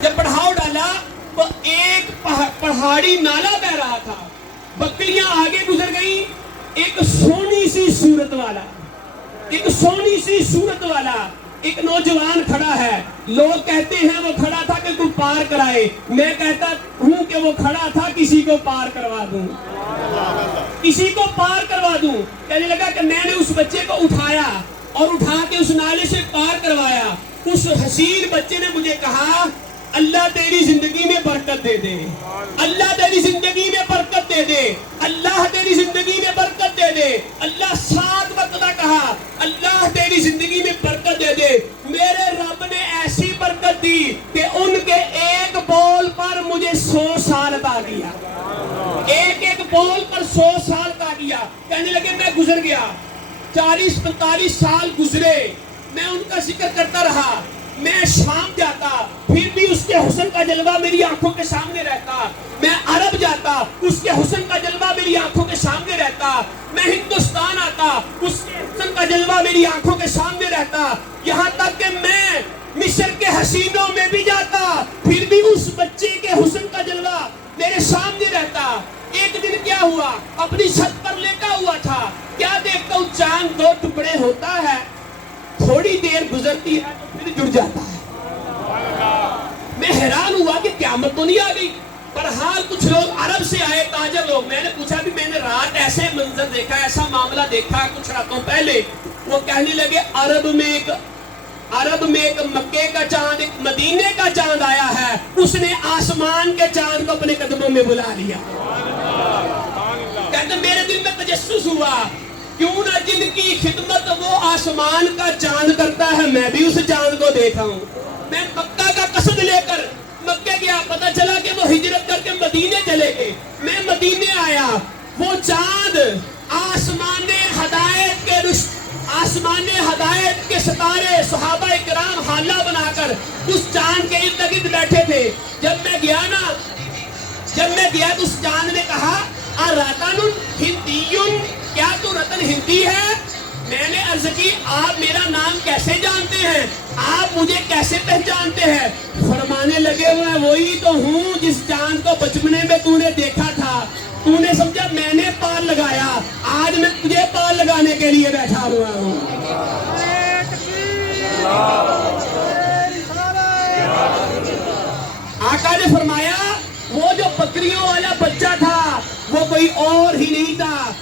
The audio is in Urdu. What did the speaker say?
جب بڑھاؤ ڈالا تو ایک پہاڑی نالا بہ رہا تھا، بکریاں آگے گزر گئیں، ایک سونی سی صورت والا ایک نوجوان کھڑا ہے۔ لوگ کہتے ہیں وہ کھڑا تھا کہ کوئی پار کرائے، میں کہتا ہوں کہ وہ کھڑا تھا کسی کو پار کروا دوں، کہنے لگا کہ میں نے اس بچے کو اٹھایا اور اٹھا کے اس نالے سے پار کروایا۔ اس حسین بچے نے مجھے کہا اللہ تیری زندگی میں برکت دے دے، اللہ تیری زندگی میں برکت دے دے، اللہ تیری زندگی میں برکت دے دے۔ اللہ 7 مرتبہ کہا اللہ تیری زندگی میں برکت دے دے۔ میرے رب نے ایسی برکت دی کہ ان کے ایک بول پر مجھے 100 سال عطا کیا، ایک بول پر 100 سال عطا کیا۔ کہنے لگے میں گزر گیا، 40-45 سال گزرے، میں ان کا ذکر کرتا رہا، میں شام جاتا پھر بھی اس کے حسن کا جلوہ میری آنکھوں کے سامنے رہتا، میں عرب جاتا اس کے حسن کا جلوہ میری آنکھوں کے سامنے رہتا، میں ہندوستان آتا اس کے حسن کا جلوہ میری آنکھوں کے سامنے رہتا، یہاں تک کہ میں مصر کے حسینوں میں بھی جاتا پھر بھی اس بچے کے حسن کا جلوہ میرے سامنے رہتا۔ ایک دن کیا ہوا، اپنی چھت پر لیٹا ہوا تھا، کیا دیکھتا ہوں چاند 2 ٹکڑے ہوتا ہے، تھوڑی دیر گزرتی ہے تو پھر جڑ جاتا ہے۔ میں حیران ہوا کہ قیامت تو نہیں آ گئی، پر حال کچھ لوگ عرب سے آئے تاجر لوگ، میں نے پوچھا بھی میں نے رات ایسے منظر دیکھا، ایسا معاملہ دیکھا کچھ راتوں پہلے۔ وہ کہنے لگے عرب میں ایک مکے کا چاند، ایک مدینے کا چاند آیا ہے، اس نے آسمان کے چاند کو اپنے قدموں میں بلا لیا۔ کہتے میرے دل میں تجسس ہوا، کیوں نہ جن کی خدمت وہ آسمان کا چاند کرتا ہے میں بھی اس چاند کو دیکھا ہوں۔ میں مکہ کا قصد لے کر مکہ گیا، پتہ چلا کہ وہ ہجرت کر کے مدینے چلے گئے۔ میں مدینے آیا، وہ چاند آسمان ہدایت کے ستارے صحابہ کرام حالہ بنا کر اس چاند کے ارد گرد بیٹھے تھے۔ جب میں گیا تو اس چاند نے کہا رتن ہندیون، کیا تو رتن ہندی ہے؟ میں نے عرض کی آپ میرا نام کیسے جانتے ہیں، آپ مجھے کیسے پہچانتے ہیں؟ فرمانے لگے میں وہی تو ہوں جس چاند کو بچپنے میں تو نے دیکھا تھا، تو نے سمجھا میں نے پار لگایا، آج میں تجھے پار لگانے کے لیے بیٹھا ہوا ہوں۔ آقا نے فرمایا وہ جو بکریوں والا بچہ تھا وہ کوئی اور ہی نہیں تھا